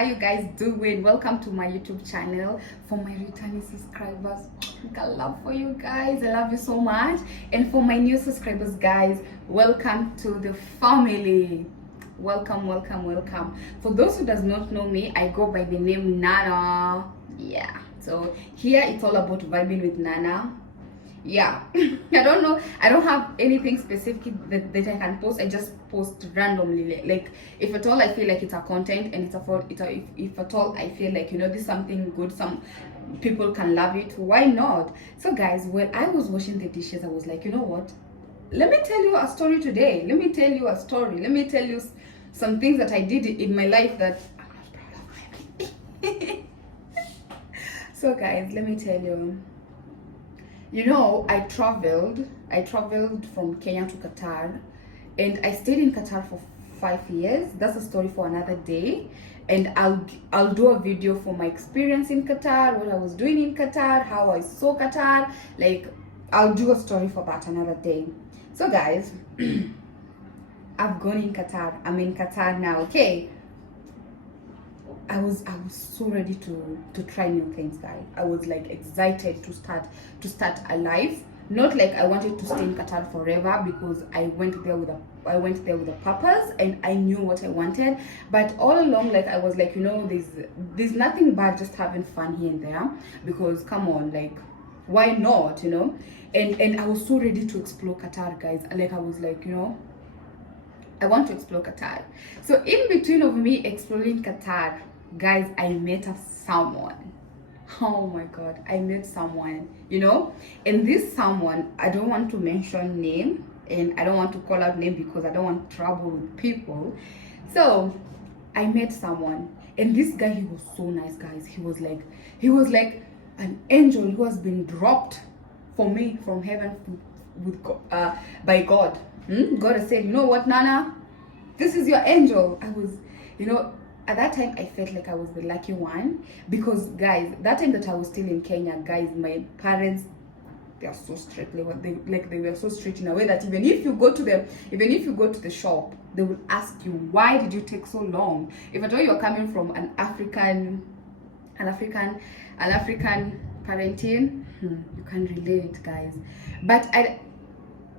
how you guys doing? Welcome to my YouTube channel. For my returning subscribers, I love for you guys. I love you so much. And for my new subscribers, guys, welcome to the family. Welcome, welcome, welcome. For those who does not know me, I go by the name Nana. Yeah. So here it's all about vibing with Nana. Yeah. I don't know, I don't have anything specific that I can post. I just post randomly, like if at all I feel like it's a content, and if at all I feel like, you know, this is something good, some people can love it, why not? So guys, when I was washing the dishes, I was like, you know what, let me tell you a story today. Let me tell you a story. Let me tell you some things that I did in my life that I'm not proud of. So guys, let me tell you. You know, I traveled from Kenya to Qatar, and I stayed in Qatar for 5 years. That's a story for another day, and I'll do a video for my experience in Qatar, what I was doing in Qatar, how I saw Qatar. Like, I'll do a story for that another day. So guys, I've gone in Qatar. I'm in Qatar now. Okay. I was so ready to try new things, guys. I was like excited to start a life. Not like I wanted to stay in Qatar forever, because I went there with a purpose, and I knew what I wanted. But all along, like, I was like, you know, there's nothing bad just having fun here and there, because come on, like, why not, you know? And I was so ready to explore Qatar, guys. Like, I was like, you know, I want to explore Qatar. So in between of me exploring Qatar, guys, I met someone. Oh my god, I met someone, you know. And this someone, I don't want to mention name, and I don't want to call out name because I don't want trouble with people. So I met someone, and this guy, he was so nice, guys. He was like an angel who has been dropped for me from heaven by God. God has said, you know what, Nana, this is your angel. I was, you know, at that time I felt like I was the lucky one, because guys, that time that I was still in Kenya, guys, my parents, they are so strict. They were so strict in a way that even if you go to the shop, they will ask you, why did you take so long? If at all you're coming from an African parenting, you can relate, guys. But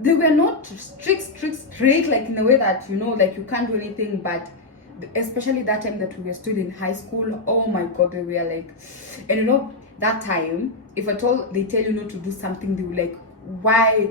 they were not strict like in a way that, you know, like you can't do anything. But especially that time that we were still in high school, oh my god, they were like, and you know, that time, if at all they tell you not to do something, they were like, why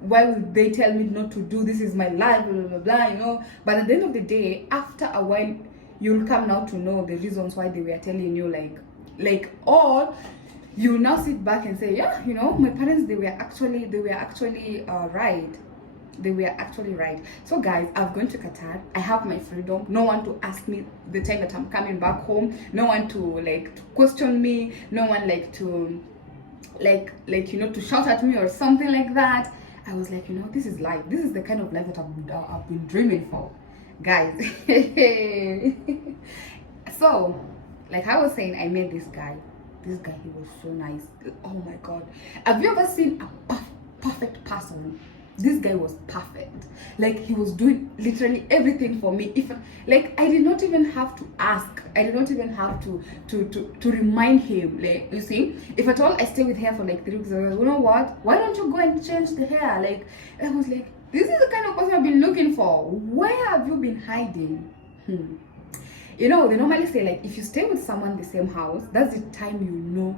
would they tell me not to do this? Is my life, blah, blah, blah, blah, you know. But at the end of the day, after a while, you'll come now to know the reasons why they were telling you, or you now sit back and say, yeah, you know, my parents, they were actually right. They were actually right. So guys, I've gone to Qatar. I have my freedom. No one to ask me the time that I'm coming back home. No one to question me. No one to you know, to shout at me or something like that. I was like, you know, this is life. This is the kind of life that I've been dreaming for, guys. So, like I was saying, I met this guy. This guy, he was so nice. Oh my god. Have you ever seen a perfect person? This guy was perfect. Like, he was doing literally everything for me. If like, I did not even have to ask. I did not even have to remind him. Like, you see, if at all I stay with hair for like 3 weeks, I was like, you know what? Why don't you go and change the hair? Like, I was like, this is the kind of person I've been looking for. Where have you been hiding? You know, they normally say, like, if you stay with someone in the same house, that's the time you know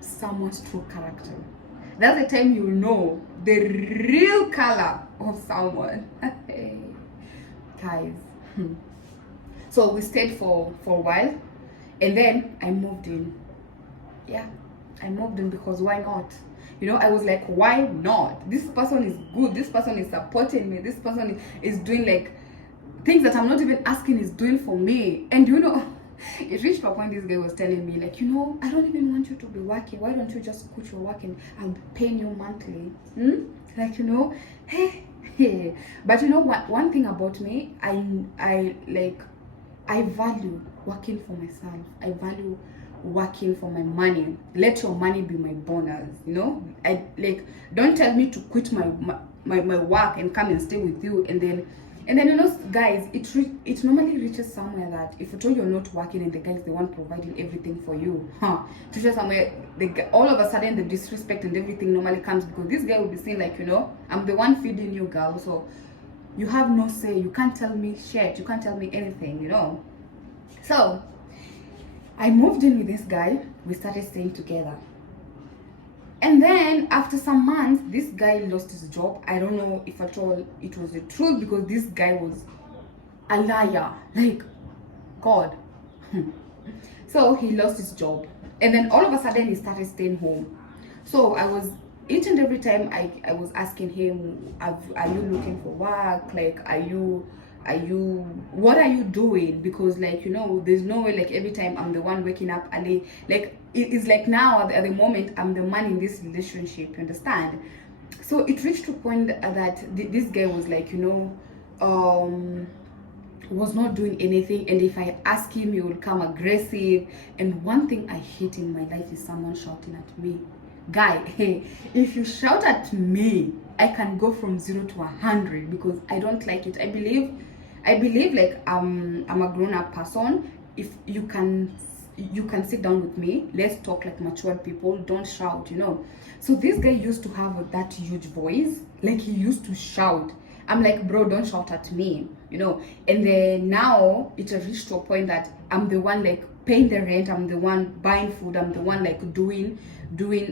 someone's true character. That's the time you know the real color of someone. Guys. So we stayed for a while, and then I moved in. Yeah, I moved in because why not? You know, I was like, why not? This person is good. This person is supporting me. This person is doing like things that I'm not even asking, is doing for me. And you know, it reached a point this guy was telling me, like, you know, I don't even want you to be working. Why don't you just quit your work and I'll be paying you monthly? Like, you know, hey. But you know what? One thing about me, I value working for myself. I value working for my money. Let your money be my bonus. You know, don't tell me to quit my work and come and stay with you, and then And then guys, it normally reaches somewhere that if at all you're not working and the guy is the one providing everything for you, to reach somewhere all of a sudden the disrespect and everything normally comes, because this guy will be saying like, I'm the one feeding you, girl, so you have no say, you can't tell me shit, you can't tell me anything, So I moved in with this guy, we started staying together. And then after some months, this guy lost his job. I don't know if at all it was the truth, because this guy was a liar, like God. So he lost his job. And then all of a sudden he started staying home. So I was, each and every time I was asking him, are you looking for work? Like, what are you doing? Because like, there's no way, like every time I'm the one waking up early, like it's like now at the moment I'm the man in this relationship, you understand? So it reached to a point that this guy was like, was not doing anything, and if I ask him, he will become aggressive. And one thing I hate in my life is someone shouting at me. Guy, hey, if you shout at me, I can go from 0 to 100, because I don't like it. I believe like I'm a grown-up person. If you can sit down with me, let's talk like matured people, don't shout, So this guy used to have that huge voice, like he used to shout. I'm like, bro, don't shout at me, And then now it has reached to a point that I'm the one like paying the rent, I'm the one buying food, I'm the one like doing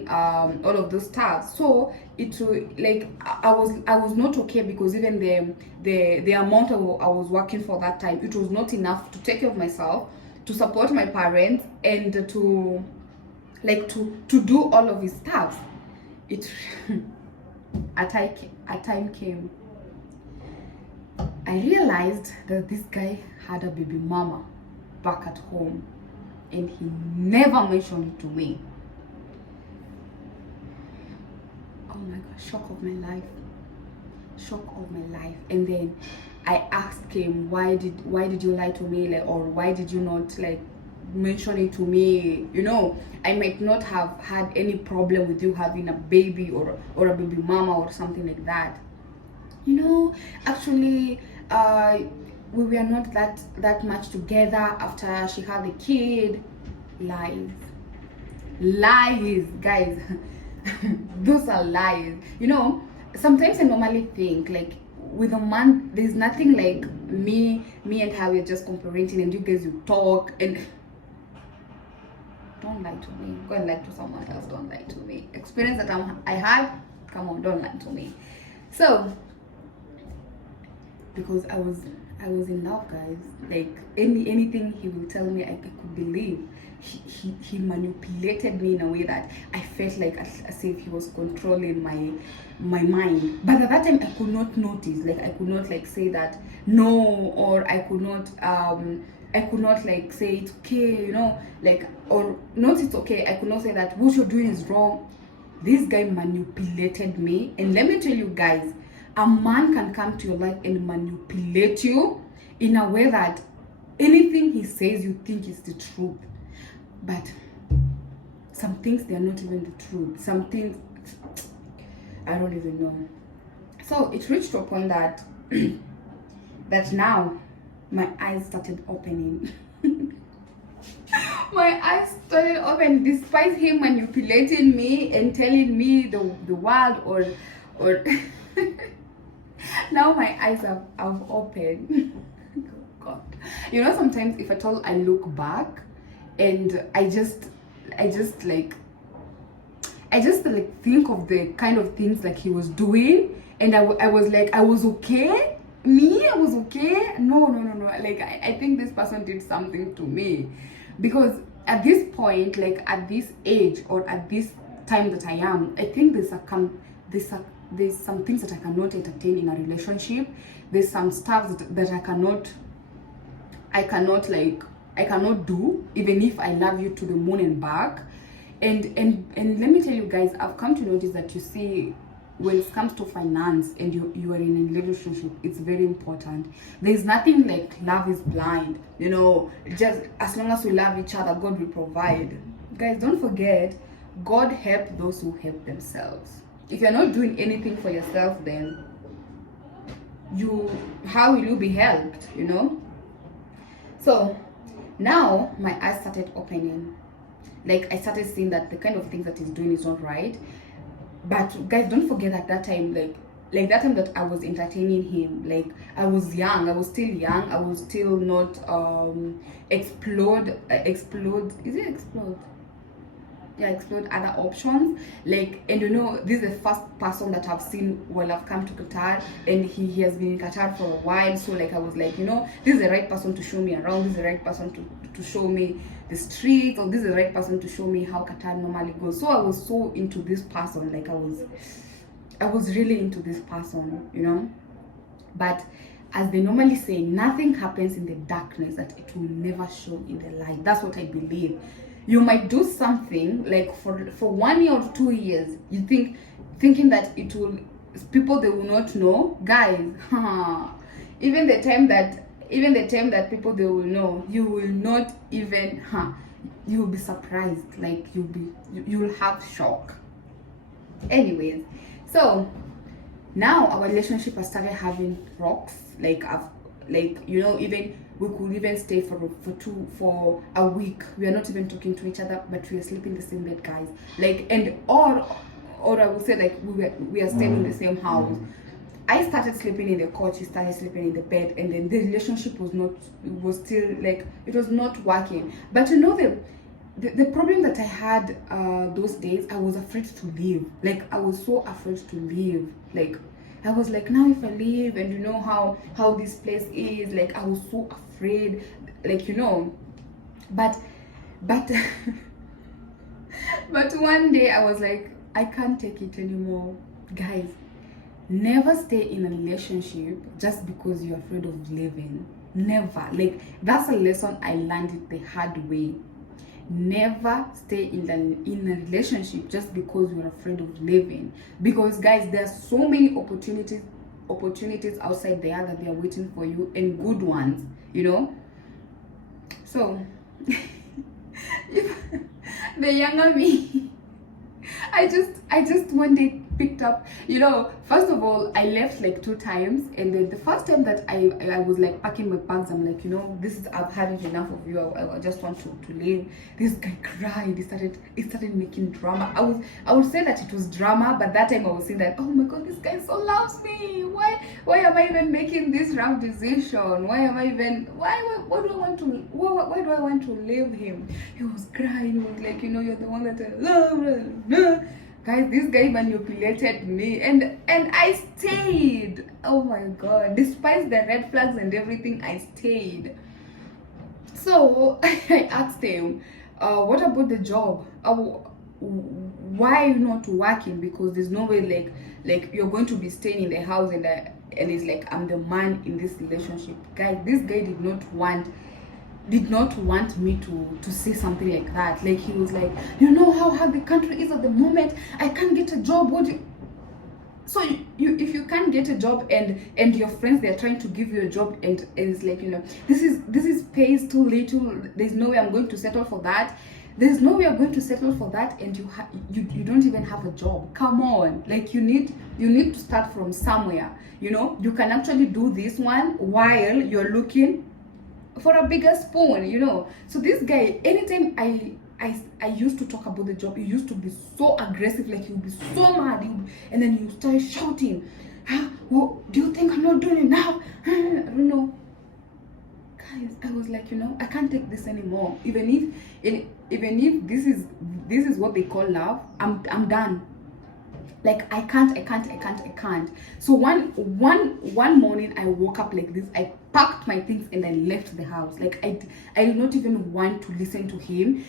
all of those stuff. So it like I was not okay, because even the amount I was working for that time, it was not enough to take care of myself, to support my parents, and to do all of his stuff. It a time came, I realized that this guy had a baby mama back at home, and he never mentioned it to me. Oh my God, shock of my life. And then I asked him, why did you lie to me, like, or why did you not like mention it to me? I might not have had any problem with you having a baby or a baby mama or something like that. Actually, we were not that much together after she had the kid. Lies, guys. Those are lies. Sometimes I normally think like, with a man, there's nothing like me and her, we're just comparing, and you guys, you talk, and don't lie to me. Go and lie to someone else. Don't lie to me. Experience that I had, come on, don't lie to me. So because I was in love, guys, like anything he will tell me, I could believe. He manipulated me in a way that I felt like as if he was controlling my mind. But at that time, I could not notice, like I could not like say that no, or I could not like say it's okay, like, or not it's okay. I could not say that what you're doing is wrong. This guy manipulated me, and let me tell you guys, a man can come to your life and manipulate you in a way that anything he says you think is the truth. But some things, they are not even the truth. Some things, I don't even know. So it reached to a point that that now my eyes started opening. My eyes started opening, despite him manipulating me and telling me the world or now my eyes have opened. God, sometimes if at all I look back, and I just think of the kind of things like he was doing, and I was like, I was okay. I was okay. No. Like I think this person did something to me, because at this point, like at this age or at this time that I am, I think there's some things that I cannot entertain in a relationship. There's some stuff that I cannot do, even if I love you to the moon and back. And let me tell you guys, I've come to notice that, you see, when it comes to finance and you are in a relationship, it's very important. There's nothing like love is blind, just as long as we love each other, God will provide. Guys, don't forget, God helps those who help themselves. If you're not doing anything for yourself, then how will you be helped, you know? So now my eyes started opening. Like, I started seeing that the kind of things that he's doing is not right. But guys, don't forget at that time, like that time that I was entertaining him, like I was young, I was still young, I was still not explode, is it explode? Yeah, explore other options. Like, and you know, this is the first person that I've seen while I've come to Qatar, and he has been in Qatar for a while. So like, I was like, you know, this is the right person to show me around, this is the right person to show me the streets, or this is the right person to show me how Qatar normally goes. So I was so into this person, like I was really into this person, you know. But as they normally say, nothing happens in the darkness that it will never show in the light. That's what I believe. You might do something like for 1 year or 2 years, you thinking that it will, people, they will not know, guys. even the time that people, they will know, you will not even, you will be surprised, like you will have shock. Anyways, so now our relationship has started having rocks. Like, you know, even we could even stay for a week. We are not even talking to each other, but we are sleeping in the same bed, guys. Like, and or I would say, like, we are staying in the same house. I started sleeping in the couch, he started sleeping in the bed, and then the relationship was still like, it was not working. But you know, the problem that I had those days, I was afraid to leave. Like, I was so afraid to leave. Like, I was like, now if I leave, and you know how this place is, like, I was so afraid, like, you know. But but one day I was like, I can't take it anymore. Guys, never stay in a relationship just because you're afraid of leaving. Never. Like, that's a lesson I learned it the hard way. Never stay in a relationship just because you're afraid of leaving. Because guys, there are so many opportunities outside there that they are waiting for you, and good ones, you know. So the younger me, I just one day picked up, you know. First of all, I left like 2 times, and then the first time that I was like packing my bags, I'm like, you know, I've had enough of you. I just want to leave. This guy cried. He started making drama. I would say that it was drama, but that time I was saying that, oh my god, this guy so loves me. Why am I even making this wrong decision? Why do I want to leave him? He was crying. He was like, you know, you're the one that I love. Guys, this guy manipulated me, and I stayed. Oh my god, despite the red flags and everything, I stayed. So I asked him, what about the job? Why not working? Because there's no way, like you're going to be staying in the house, and it's like, I'm the man in this relationship. Guys, this guy did not want me to say something like that. Like, he was like, you know how hard the country is at the moment, I can't get a job. So you if you can't get a job, and your friends, they're trying to give you a job, and it's like, you know, this is pays too little, there's no way I'm going to settle for that. There's no way I'm going to settle for that, and you don't even have a job. Come on, like, you need to start from somewhere. You know, you can actually do this one while you're looking for a bigger spoon, you know. So this guy, anytime I used to talk about the job, he used to be so aggressive. Like, he would be so mad, and then he would start shouting, well, do you think I'm not doing enough? I don't know. Guys, I was like, you know, I can't take this anymore. Even if this is what they call love, I'm done. Like, I can't. So one morning, I woke up like this. I packed my things and I left the house. Like, I did not even want to listen to him.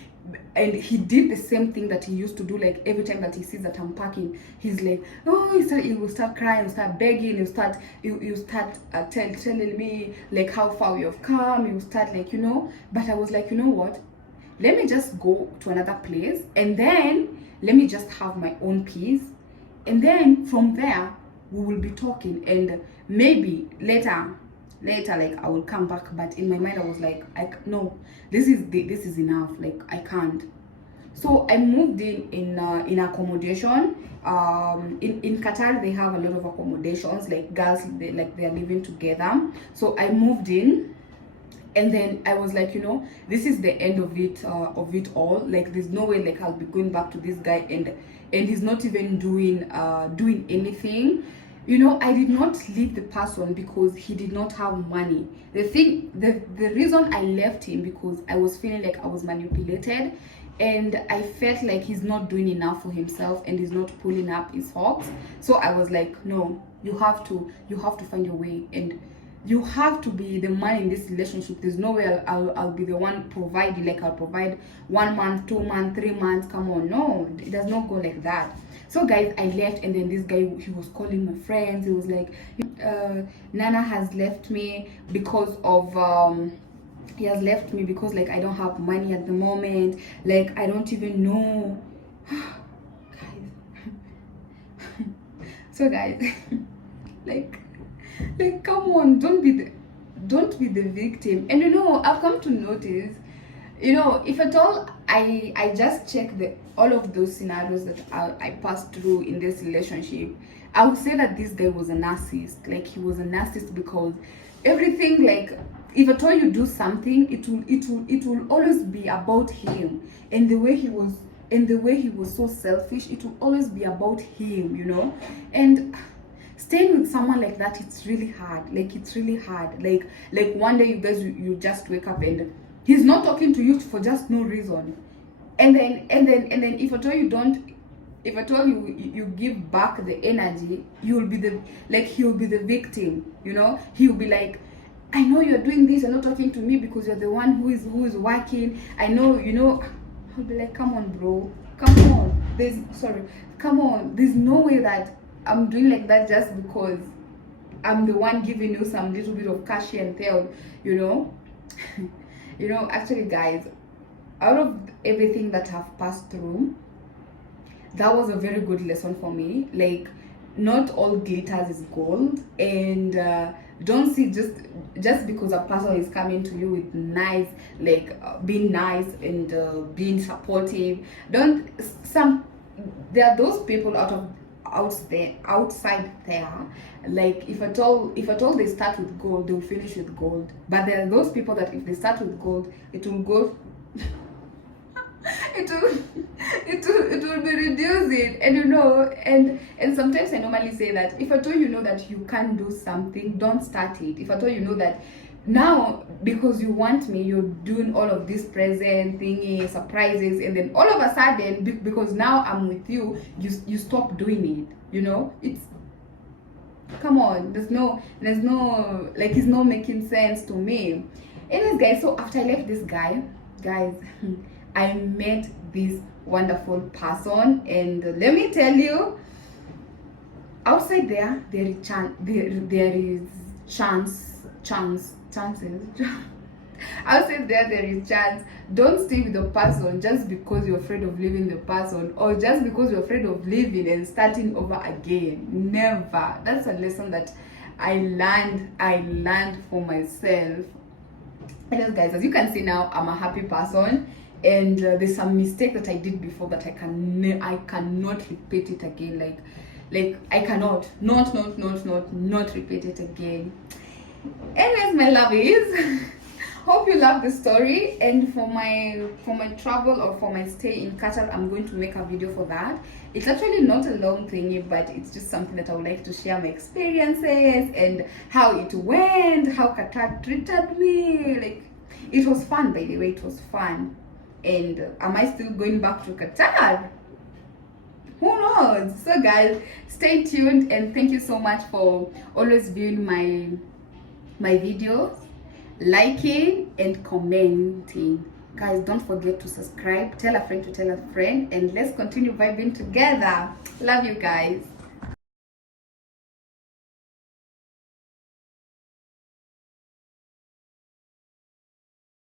And he did the same thing that he used to do. Like, every time that he sees that I'm packing, he's like, oh, he will start crying, he'll start begging, he'll start telling me like how far we have come. He will start, like, you know. But I was like, you know what? Let me just go to another place, and then let me just have my own peace. And then from there, we will be talking, and maybe later, like, I will come back. But in my mind, I was like, no, this is enough. Like, I can't. So I moved in accommodation. In Qatar they have a lot of accommodations, like girls, they are living together. So I moved in, and then I was like, this is the end of it all. Like, there's no way like I'll be going back to this guy, and he's not even doing anything. I did not leave the person because he did not have money. The reason I left him, because I was feeling like I was manipulated, and I felt like he's not doing enough for himself and he's not pulling up his hopes. So I was like, no, you have to find your way, and you have to be the man in this relationship. There's no way I'll be the one providing. Like, I'll provide 1 month, 2 months, 3 months. Come on, no, it does not go like that. So guys, I left, and then this guy, he was calling my friends. He was like, Nana has left me because of he has left me because like I don't have money at the moment. Like, I don't even know. Guys. So guys, like come on, don't be the victim. And I've come to notice, if at all I just check all of those scenarios that I passed through in this relationship, I would say that this guy was a narcissist. Like, he was a narcissist, because everything, like, if at all you do something, it will always be about him, and the way he was so selfish, it will always be about him, and staying with someone like that, it's really hard. Like, it's really hard. Like one day you guys, you just wake up and he's not talking to you for just no reason, and then if at all you give back the energy, you'll be he'll be the victim. He'll be like, I know you're doing this, you're not talking to me because you're the one who is working. I know, I'll be like, come on, bro, come on. There's no way that I'm doing like that just because I'm the one giving you some little bit of cash here and there. Actually, guys, out of everything that I've passed through, that was a very good lesson for me. Like, not all glitters is gold, and don't see just because a person is coming to you with nice, like, being nice and being supportive. There are those people outside there, like, if at all they start with gold, they will finish with gold. But there are those people that if they start with gold, it will go it will be reducing. And sometimes I normally say that if at all that you can't do something, don't start it. If at all that now, because you want me, you're doing all of these present thingy, surprises, and then all of a sudden, because now I'm with you, you stop doing it. It's, come on, there's no like, it's not making sense to me. Anyways, guys, so after I left this guy, guys, I met this wonderful person, and let me tell you, outside there is chances. Outside there is chance. Don't stay with the person just because you're afraid of leaving the person, or just because you're afraid of leaving and starting over again. Never. That's a lesson that I learned for myself. And guys, as you can see now, I'm a happy person, and there's some mistake that I did before that I cannot repeat it again. Like I cannot not repeat it again. Anyways, my lovies, hope you love the story. And for my travel, or for my stay in Qatar, I'm going to make a video for that. It's actually not a long thingy, but it's just something that I would like to share my experiences and how it went, how Qatar treated me. Like, it was fun, by the way. It was fun. And am I still going back to Qatar? Who knows? So guys, stay tuned, and thank you so much for always viewing my videos, liking and commenting. Guys, don't forget to subscribe, tell a friend to tell a friend, and let's continue vibing together. Love you guys.